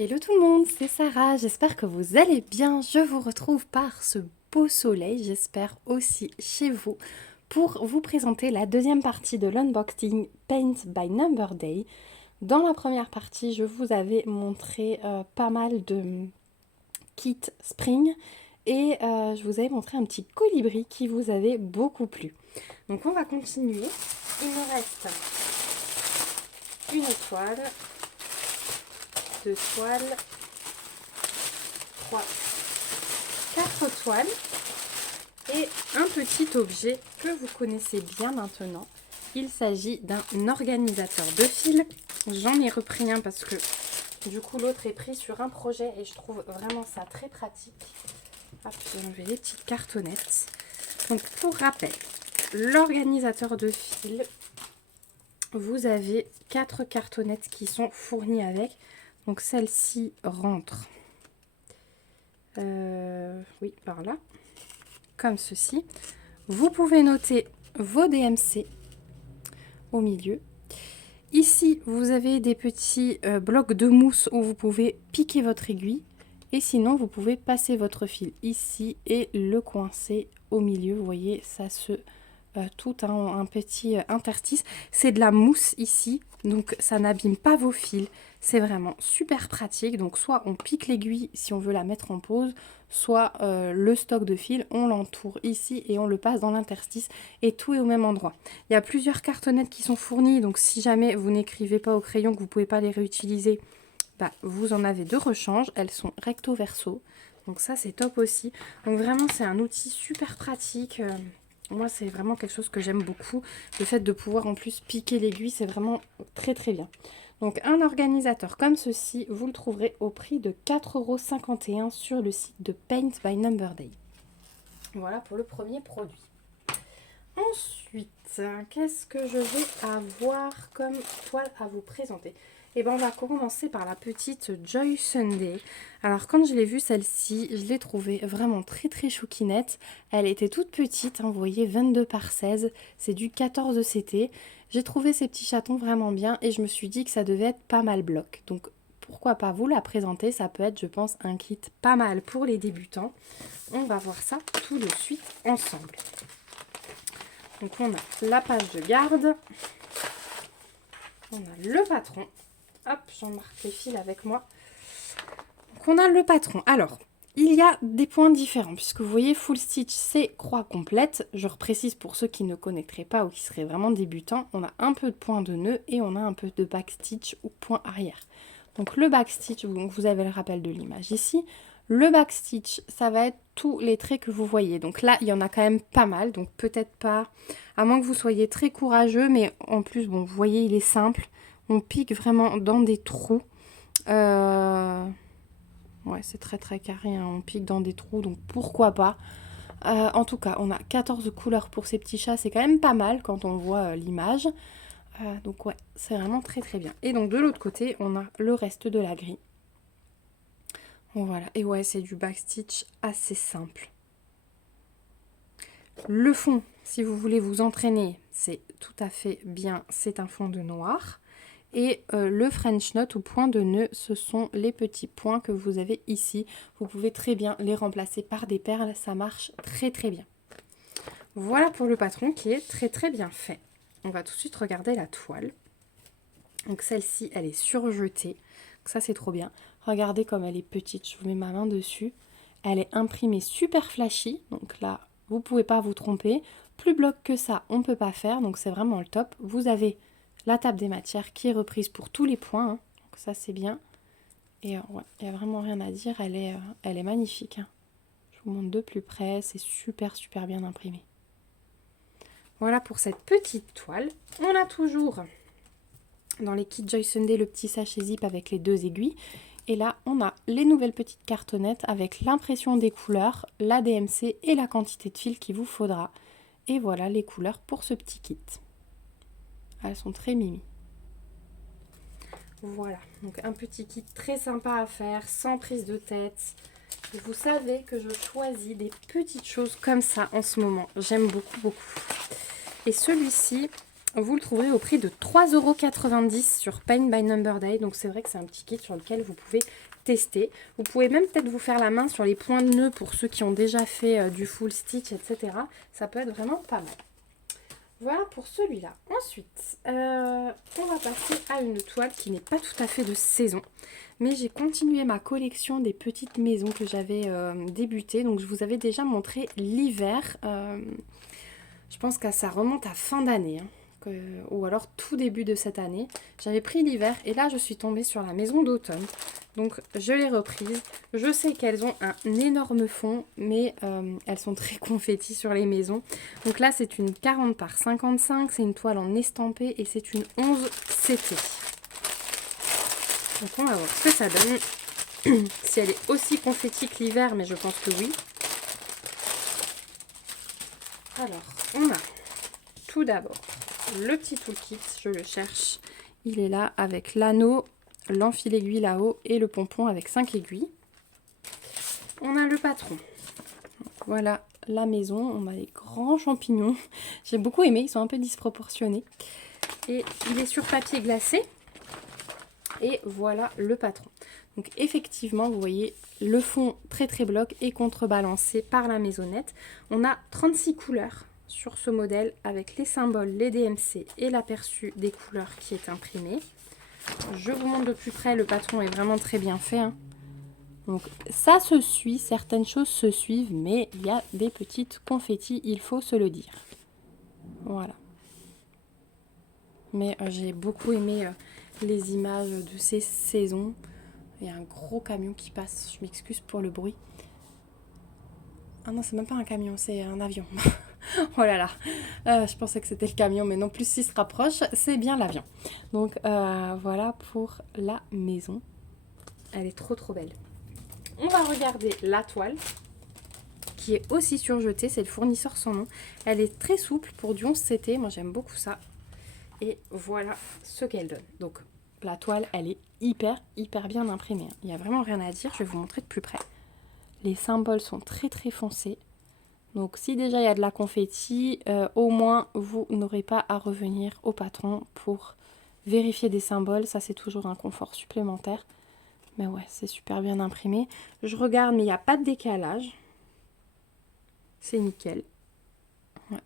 Hello tout le monde, c'est Sarah, j'espère que vous allez bien. Je vous retrouve par ce beau soleil, j'espère aussi chez vous, pour vous présenter la deuxième partie de l'unboxing Paint by Number Day. Dans la première partie, je vous avais montré pas mal de kits spring et je vous avais montré un petit colibri qui vous avait beaucoup plu. Donc on va continuer. Il me reste une toile, deux toiles, 3, 4 toiles et un petit objet que vous connaissez bien maintenant. Il s'agit d'un organisateur de fil. J'en ai repris un parce que du coup l'autre est pris sur un projet et je trouve vraiment ça très pratique. Hop, j'ai enlevé les petites cartonnettes. Donc pour rappel, l'organisateur de fil, vous avez 4 cartonnettes qui sont fournies avec. Donc celle-ci rentre. Oui, par là, comme ceci. Vous pouvez noter vos DMC au milieu. Ici, vous avez des petits blocs de mousse où vous pouvez piquer votre aiguille. Et sinon, vous pouvez passer votre fil ici et le coincer au milieu. Vous voyez, ça se... tout un petit interstice. C'est de la mousse ici, donc ça n'abîme pas vos fils. C'est vraiment super pratique. Donc soit on pique l'aiguille si on veut la mettre en pause, soit le stock de fil, on l'entoure ici et on le passe dans l'interstice et tout est au même endroit. Il y a plusieurs cartonnettes qui sont fournies, donc si jamais vous n'écrivez pas au crayon, que vous ne pouvez pas les réutiliser, bah, vous en avez de rechange. Elles sont recto verso, donc ça c'est top aussi. Donc vraiment c'est un outil super pratique. Moi, c'est vraiment quelque chose que j'aime beaucoup. Le fait de pouvoir en plus piquer l'aiguille, c'est vraiment très très bien. Donc un organisateur comme ceci, vous le trouverez au prix de 4,51 € sur le site de Paint by Number Day. Voilà pour le premier produit. Ensuite, qu'est-ce que je vais avoir comme toile à vous présenter? Et ben on va commencer par la petite Joy Sunday. Alors quand je l'ai vue celle-ci, je l'ai trouvée vraiment très très chouquinette. Elle était toute petite, hein, vous voyez 22 par 16, c'est du 14 CT. J'ai trouvé ces petits chatons vraiment bien et je me suis dit que ça devait être pas mal bloc. Donc pourquoi pas vous la présenter, ça peut être je pense un kit pas mal pour les débutants. On va voir ça tout de suite ensemble. Donc on a la page de garde, on a le patron. Hop, j'en marque les fils avec moi. Donc on a le patron. Alors, il y a des points différents, puisque vous voyez, full stitch, c'est croix complète. Je reprécise pour ceux qui ne connaîtraient pas ou qui seraient vraiment débutants, on a un peu de point de nœud et on a un peu de back stitch ou point arrière. Donc le back stitch, vous avez le rappel de l'image ici. Le back stitch, ça va être tous les traits que vous voyez. Donc là, il y en a quand même pas mal, donc peut-être pas, à moins que vous soyez très courageux, mais en plus, bon, vous voyez, il est simple. On pique vraiment dans des trous. Ouais, c'est très très carré, hein. On pique dans des trous, donc pourquoi pas. En tout cas, on a 14 couleurs pour ces petits chats. C'est quand même pas mal quand on voit l'image. Donc ouais, c'est vraiment très très bien. Et donc de l'autre côté, on a le reste de la grille. Bon, voilà, et ouais, c'est du backstitch assez simple. Le fond, si vous voulez vous entraîner, c'est tout à fait bien. C'est un fond de noir. Et le French knot ou point de nœud, ce sont les petits points que vous avez ici. Vous pouvez très bien les remplacer par des perles, ça marche très très bien. Voilà pour le patron qui est très très bien fait. On va tout de suite regarder la toile. Donc celle-ci, elle est surjetée. Donc ça c'est trop bien. Regardez comme elle est petite, je vous mets ma main dessus. Elle est imprimée super flashy, donc là vous ne pouvez pas vous tromper. Plus bloc que ça, on ne peut pas faire, donc c'est vraiment le top. Vous avez la table des matières qui est reprise pour tous les points, hein. Donc ça c'est bien. Et ouais, il n'y a vraiment rien à dire, elle est magnifique, hein. Je vous montre de plus près, c'est super super bien imprimé. Voilà pour cette petite toile. On a toujours dans les kits Joy Sunday le petit sachet zip avec les 2 aiguilles. Et là, on a les nouvelles petites cartonnettes avec l'impression des couleurs, la DMC et la quantité de fil qu'il vous faudra. Et voilà les couleurs pour ce petit kit. Elles sont très mimi. Voilà, donc un petit kit très sympa à faire, sans prise de tête. Vous savez que je choisis des petites choses comme ça en ce moment. J'aime beaucoup, beaucoup. Et celui-ci, Vous le trouverez au prix de 3,90 € sur Paint by Number Day. Donc c'est vrai que c'est un petit kit sur lequel vous pouvez tester. Vous pouvez même peut-être vous faire la main sur les points de nœud pour ceux qui ont déjà fait du full stitch, etc. Ça peut être vraiment pas mal. Voilà pour celui-là. Ensuite, on va passer à une toile qui n'est pas tout à fait de saison. Mais j'ai continué ma collection des petites maisons que j'avais débutées. Donc je vous avais déjà montré l'hiver. Je pense que ça remonte à fin d'année. Ou alors tout début de cette année. J'avais pris l'hiver et là je suis tombée sur la maison d'automne. Donc je l'ai reprise. Je sais qu'elles ont un énorme fond, mais elles sont très confettis sur les maisons. Donc là c'est une 40 par 55, c'est une toile en estampé et c'est une 11 CT. Donc on va voir ce que ça donne. Si elle est aussi confetti que l'hiver, mais je pense que oui. Alors on a tout d'abord le petit toolkit, je le cherche. Il est là avec l'anneau, l'enfil aiguille là-haut et le pompon avec 5 aiguilles. On a le patron. Donc, voilà la maison. On a les grands champignons. J'ai beaucoup aimé, ils sont un peu disproportionnés. Et il est sur papier glacé. Et voilà le patron. Donc effectivement, vous voyez, le fond très très bloc est contrebalancé par la maisonnette. On a 36 couleurs sur ce modèle avec les symboles, les DMC et l'aperçu des couleurs qui est imprimé. Je vous montre de plus près, le patron est vraiment très bien fait. Hein. Donc ça se suit, certaines choses se suivent, mais il y a des petites confettis, il faut se le dire. Voilà. Mais j'ai beaucoup aimé les images de ces saisons. Il y a un gros camion qui passe, je m'excuse pour le bruit. Ah non, c'est même pas un camion, c'est un avion. Oh là là, je pensais que c'était le camion, mais non plus s'il se rapproche, c'est bien l'avion. Donc voilà pour la maison. Elle est trop trop belle. On va regarder la toile, qui est aussi surjetée, c'est le fournisseur sans nom. Elle est très souple pour du 11 CT, moi j'aime beaucoup ça. Et voilà ce qu'elle donne. Donc la toile, elle est hyper bien imprimée. Il n'y a vraiment rien à dire, je vais vous montrer de plus près. Les symboles sont très très foncés. Donc si déjà il y a de la confetti, au moins vous n'aurez pas à revenir au patron pour vérifier des symboles. Ça c'est toujours un confort supplémentaire. Mais ouais, c'est super bien imprimé. Je regarde, mais il n'y a pas de décalage. C'est nickel. Ouais.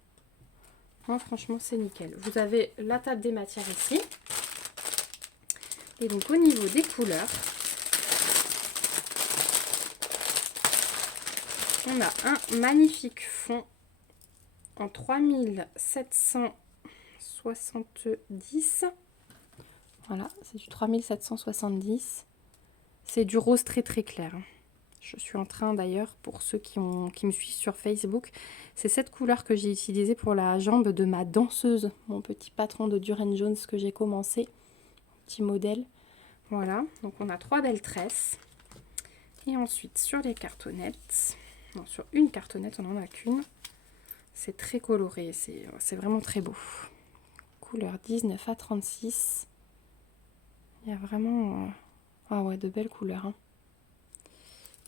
Non, franchement, c'est nickel. Vous avez la table des matières ici. Et donc au niveau des couleurs, on a un magnifique fond en 3770. Voilà, c'est du 3770. C'est du rose très très clair. Je suis en train d'ailleurs, pour ceux qui me suivent sur Facebook, c'est cette couleur que j'ai utilisée pour la jambe de ma danseuse, mon petit patron de Duran Jones que j'ai commencé. Petit modèle. Voilà, donc on a 3 belles tresses. Et ensuite sur les cartonnettes, non, sur une cartonnette, on n'en a qu'une. C'est très coloré, c'est vraiment très beau. Couleur 19 à 36. Il y a vraiment... ah ouais, de belles couleurs. Hein.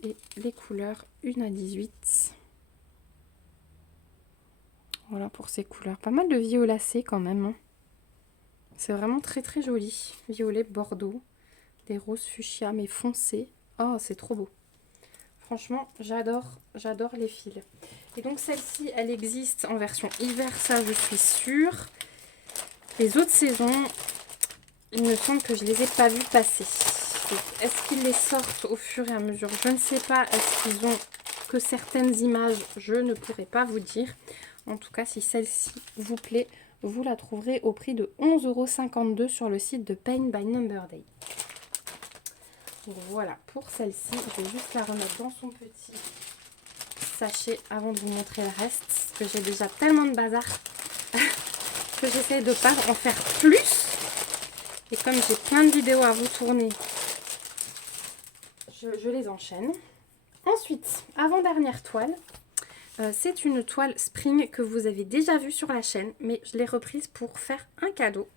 Et les couleurs 1 à 18. Voilà pour ces couleurs. Pas mal de violacés quand même. Hein. C'est vraiment très très joli. Violet, bordeaux. Des roses fuchsia mais foncés. Oh, c'est trop beau. Franchement, j'adore les fils. Et donc celle-ci, elle existe en version hiver, ça je suis sûre. Les autres saisons, il me semble que je les ai pas vues passer. Est-ce qu'ils les sortent au fur et à mesure? Je ne sais pas. Est-ce qu'ils ont que certaines images? Je ne pourrais pas vous dire. En tout cas, si celle-ci vous plaît, vous la trouverez au prix de 11,52 € sur le site de Paint by Number Day. Voilà pour celle-ci. Je vais juste la remettre dans son petit sachet avant de vous montrer le reste. Parce que j'ai déjà tellement de bazar que j'essaie de ne pas en faire plus. Et comme j'ai plein de vidéos à vous tourner, je les enchaîne. Ensuite, avant-dernière toile. C'est une toile Spring que vous avez déjà vue sur la chaîne. Mais je l'ai reprise pour faire un cadeau.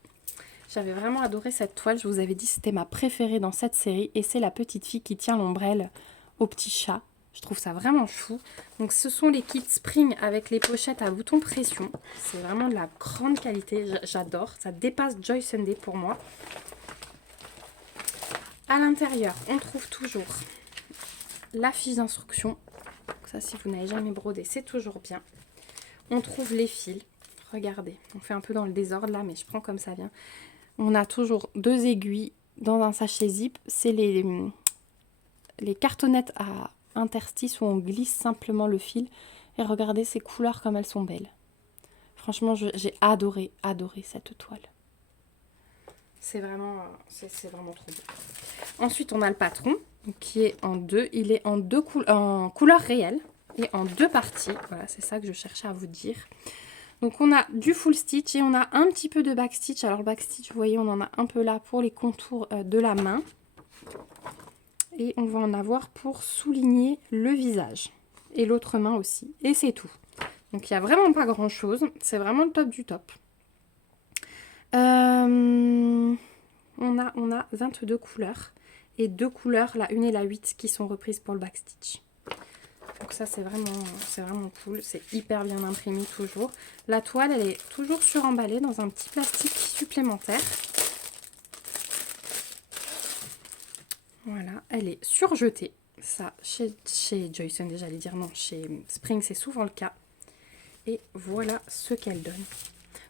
J'avais vraiment adoré cette toile. Je vous avais dit que c'était ma préférée dans cette série. Et c'est la petite fille qui tient l'ombrelle au petit chat. Je trouve ça vraiment chou. Donc ce sont les kits Spring avec les pochettes à boutons pression. C'est vraiment de la grande qualité. J'adore. Ça dépasse Joy Sunday pour moi. À l'intérieur, on trouve toujours la fiche d'instruction. Ça, si vous n'avez jamais brodé, c'est toujours bien. On trouve les fils. Regardez, on fait un peu dans le désordre là, mais je prends comme ça vient. On a toujours 2 aiguilles dans un sachet zip. C'est les cartonnettes à interstices où on glisse simplement le fil. Et regardez ces couleurs comme elles sont belles. Franchement, j'ai adoré cette toile. C'est vraiment trop beau. Ensuite, on a le patron qui est en deux. Il est en couleur réelle et en 2 parties. Voilà, c'est ça que je cherchais à vous dire. Donc, on a du full stitch et on a un petit peu de back stitch. Alors, le back stitch, vous voyez, on en a un peu là pour les contours de la main. Et on va en avoir pour souligner le visage. Et l'autre main aussi. Et c'est tout. Donc, il n'y a vraiment pas grand-chose. C'est vraiment le top du top. On a 22 couleurs. Et 2 couleurs, la 1 et la 8, qui sont reprises pour le backstitch. Donc ça, c'est vraiment cool. C'est hyper bien imprimé toujours. La toile, elle est toujours suremballée dans un petit plastique supplémentaire. Voilà, elle est surjetée. Ça, chez Joy Sunday, j'allais dire non, chez Spring, c'est souvent le cas. Et voilà ce qu'elle donne.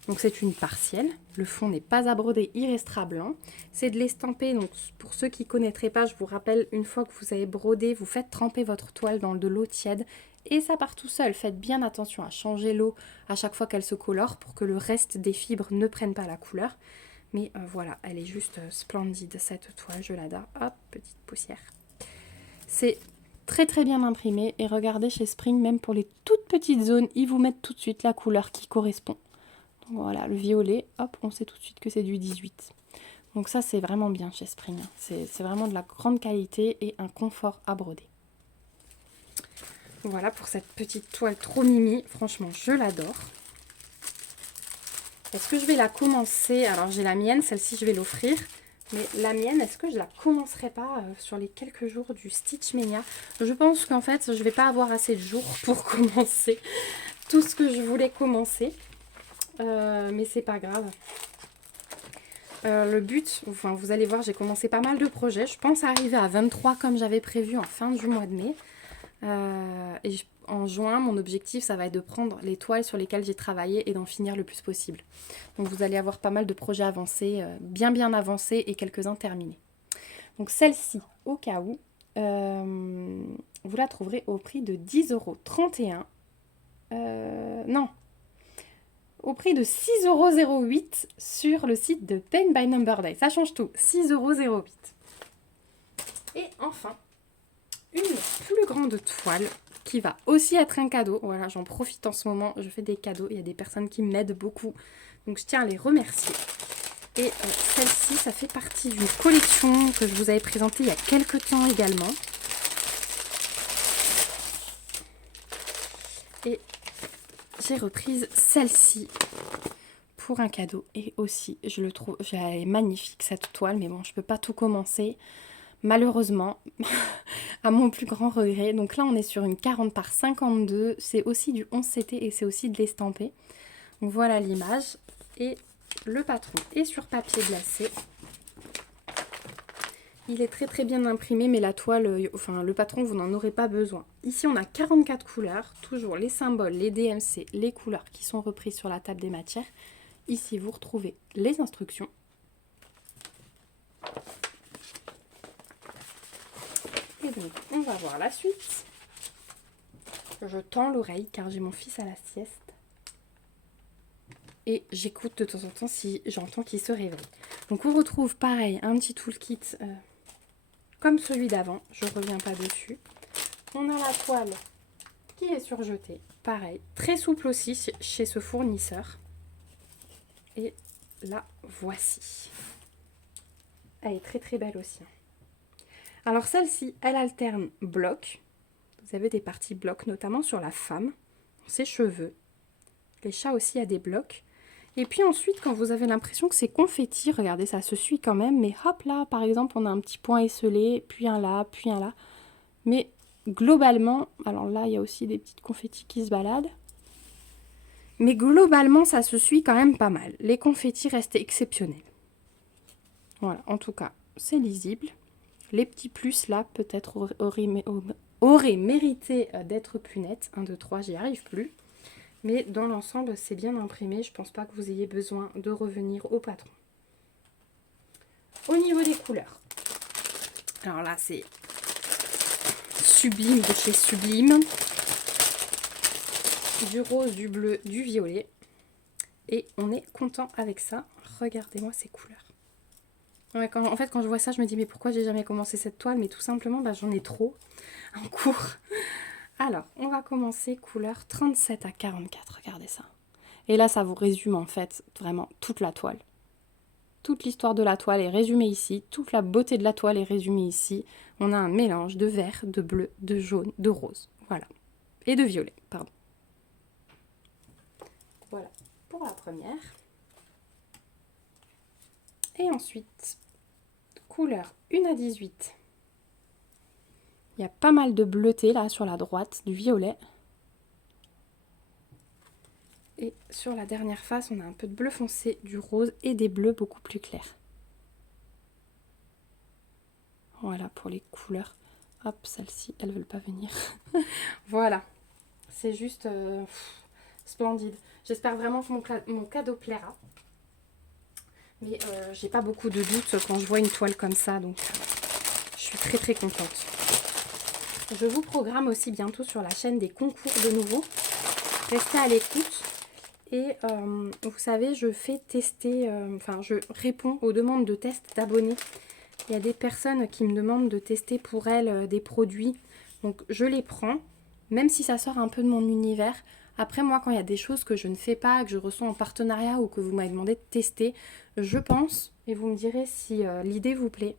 Donc c'est une partielle, le fond n'est pas à broder, il restera blanc. C'est de l'estamper, donc pour ceux qui ne connaîtraient pas, je vous rappelle, une fois que vous avez brodé, vous faites tremper votre toile dans de l'eau tiède et ça part tout seul. Faites bien attention à changer l'eau à chaque fois qu'elle se colore pour que le reste des fibres ne prennent pas la couleur. Mais voilà, elle est juste splendide cette toile, je l'adore. Hop, petite poussière. C'est très très bien imprimé et regardez chez Spring, même pour les toutes petites zones, ils vous mettent tout de suite la couleur qui correspond. Voilà, le violet, hop, on sait tout de suite que c'est du 18. Donc ça, c'est vraiment bien chez Spring. C'est vraiment de la grande qualité et un confort à broder. Voilà pour cette petite toile trop mimi. Franchement, je l'adore. Est-ce que je vais la commencer? Alors, j'ai la mienne, celle-ci, je vais l'offrir. Mais la mienne, est-ce que je la commencerai pas sur les quelques jours du Stitch Mania? Je pense qu'en fait, je ne vais pas avoir assez de jours pour commencer tout ce que je voulais commencer. Mais c'est pas grave. Le but, enfin vous allez voir, j'ai commencé pas mal de projets. Je pense arriver à 23 comme j'avais prévu en fin du mois de mai. En juin, mon objectif, ça va être de prendre les toiles sur lesquelles j'ai travaillé et d'en finir le plus possible. Donc vous allez avoir pas mal de projets avancés, bien avancés et quelques-uns terminés. Donc celle-ci, au cas où, vous la trouverez au prix de 10,31 €. Non, au prix de 6,08 € sur le site de Paint by Number Day. Ça change tout, 6,08 €. Et enfin, une plus grande toile qui va aussi être un cadeau. Voilà, j'en profite en ce moment, je fais des cadeaux. Il y a des personnes qui m'aident beaucoup, donc je tiens à les remercier. Et celle-ci, ça fait partie d'une collection que je vous avais présentée il y a quelques temps également. Et j'ai reprise celle-ci pour un cadeau. Et aussi, je le trouve, elle est magnifique cette toile, mais bon, je peux pas tout commencer. Malheureusement, à mon plus grand regret. Donc là, on est sur une 40 par 52. C'est aussi du 11 CT et c'est aussi de l'estampé. Donc voilà l'image. Et le patron est sur papier glacé. Il est très bien imprimé, mais la toile, enfin le patron, vous n'en aurez pas besoin. Ici, on a 44 couleurs. Toujours les symboles, les DMC, les couleurs qui sont reprises sur la table des matières. Ici, vous retrouvez les instructions. Et donc, on va voir la suite. Je tends l'oreille car j'ai mon fils à la sieste. Et j'écoute de temps en temps si j'entends qu'il se réveille. Donc, on retrouve pareil, un petit toolkit comme celui d'avant. Je ne reviens pas dessus. On a la toile qui est surjetée. Pareil, très souple aussi chez ce fournisseur. Et la voici. Elle est très belle aussi. Alors celle-ci, elle alterne blocs. Vous avez des parties blocs, notamment sur la femme, ses cheveux. Les chats aussi a des blocs. Et puis ensuite, quand vous avez l'impression que c'est confetti, regardez, ça se suit quand même. Mais hop là, par exemple, on a un petit point esselé, puis un là, puis un là. Mais globalement, alors là, il y a aussi des petites confettis qui se baladent. Mais globalement, ça se suit quand même pas mal. Les confettis restent exceptionnels. Voilà, en tout cas, c'est lisible. Les petits plus, là, peut-être auraient mérité d'être plus nets. 1, 2, 3, j'y arrive plus. Mais dans l'ensemble, c'est bien imprimé. Je pense pas que vous ayez besoin de revenir au patron. Au niveau des couleurs. Alors là, c'est Sublime de chez Sublime. Du rose, du bleu, du violet. Et on est content avec ça. Regardez-moi ces couleurs. Ouais, en fait, quand je vois ça, je me dis, mais pourquoi j'ai jamais commencé cette toile? Mais tout simplement, bah, j'en ai trop en cours. Alors, on va commencer couleur 37 à 44. Regardez ça. Et là, ça vous résume en fait vraiment toute la toile. Toute l'histoire de la toile est résumée ici. Toute la beauté de la toile est résumée ici. On a un mélange de vert, de bleu, de jaune, de rose. Voilà. Et de violet, pardon. Voilà pour la première. Et ensuite, couleur 1 à 18. Il y a pas mal de bleuté là sur la droite, du violet. Et sur la dernière face, on a un peu de bleu foncé, du rose et des bleus beaucoup plus clairs. Voilà pour les couleurs. Hop, celles-ci, elles ne veulent pas venir. Voilà, c'est juste splendide. J'espère vraiment que mon cadeau plaira. Mais j'ai pas beaucoup de doutes quand je vois une toile comme ça, donc je suis très très contente. Je vous programme aussi bientôt sur la chaîne des concours de nouveau. Restez à l'écoute. Et vous savez, je fais tester, je réponds aux demandes de tests d'abonnés. Il y a des personnes qui me demandent de tester pour elles des produits. Donc je les prends, même si ça sort un peu de mon univers. Après moi, quand il y a des choses que je ne fais pas, que je reçois en partenariat ou que vous m'avez demandé de tester, je pense, et vous me direz si l'idée vous plaît,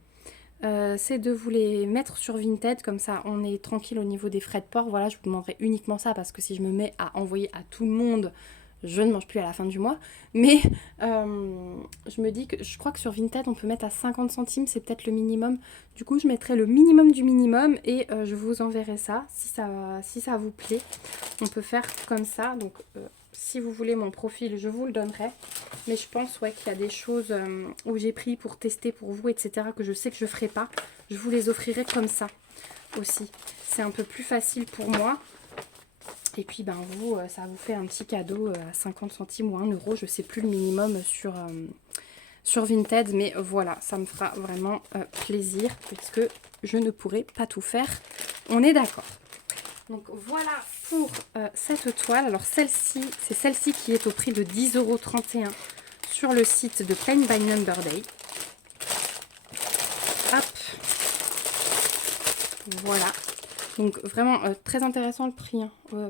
c'est de vous les mettre sur Vinted, comme ça on est tranquille au niveau des frais de port. Voilà, je vous demanderai uniquement ça parce que si je me mets à envoyer à tout le monde, je ne mange plus à la fin du mois. Mais je me dis que je crois que sur Vinted on peut mettre à 50 centimes, c'est peut-être le minimum. Du coup je mettrai le minimum du minimum et je vous enverrai ça si ça vous plaît. On peut faire comme ça, donc si vous voulez mon profil je vous le donnerai. Mais je pense qu'il y a des choses où j'ai pris pour tester pour vous, etc. que je sais que je ne ferai pas. Je vous les offrirai comme ça aussi. C'est un peu plus facile pour moi. Et puis ben vous, ça vous fait un petit cadeau à 50 centimes ou 1 euro, je ne sais plus le minimum sur Vinted. Mais voilà, ça me fera vraiment plaisir parce que je ne pourrai pas tout faire. On est d'accord. Donc voilà pour cette toile. Alors celle-ci, c'est celle-ci qui est au prix de 10,31 € sur le site de Paint by Number Day. Hop. Voilà. Donc vraiment très intéressant le prix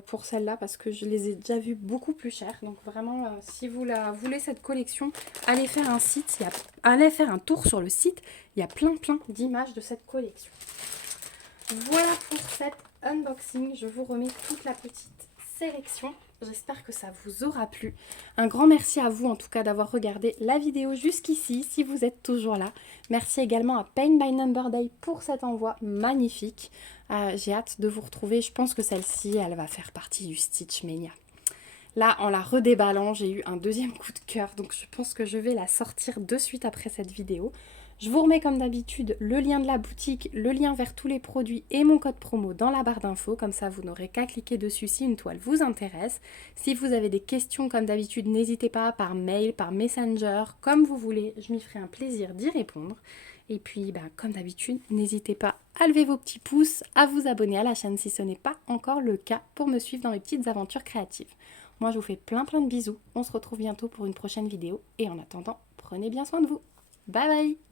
pour celle-là parce que je les ai déjà vues beaucoup plus chères. Donc vraiment, si vous la voulez cette collection, allez faire allez faire un tour sur le site. Il y a plein d'images de cette collection. Voilà pour cette unboxing. Je vous remets toute la petite sélection. J'espère que ça vous aura plu. Un grand merci à vous en tout cas d'avoir regardé la vidéo jusqu'ici, si vous êtes toujours là. Merci également à Paint by Number Day pour cet envoi magnifique. J'ai hâte de vous retrouver. Je pense que celle-ci, elle va faire partie du Stitch Mania. Là, en la redéballant, j'ai eu un deuxième coup de cœur. Donc je pense que je vais la sortir de suite après cette vidéo. Je vous remets comme d'habitude le lien de la boutique, le lien vers tous les produits et mon code promo dans la barre d'infos. Comme ça, vous n'aurez qu'à cliquer dessus si une toile vous intéresse. Si vous avez des questions comme d'habitude, n'hésitez pas par mail, par messenger, comme vous voulez. Je m'y ferai un plaisir d'y répondre. Et puis, comme d'habitude, n'hésitez pas à lever vos petits pouces, à vous abonner à la chaîne si ce n'est pas encore le cas pour me suivre dans mes petites aventures créatives. Moi, je vous fais plein de bisous. On se retrouve bientôt pour une prochaine vidéo. Et en attendant, prenez bien soin de vous. Bye bye!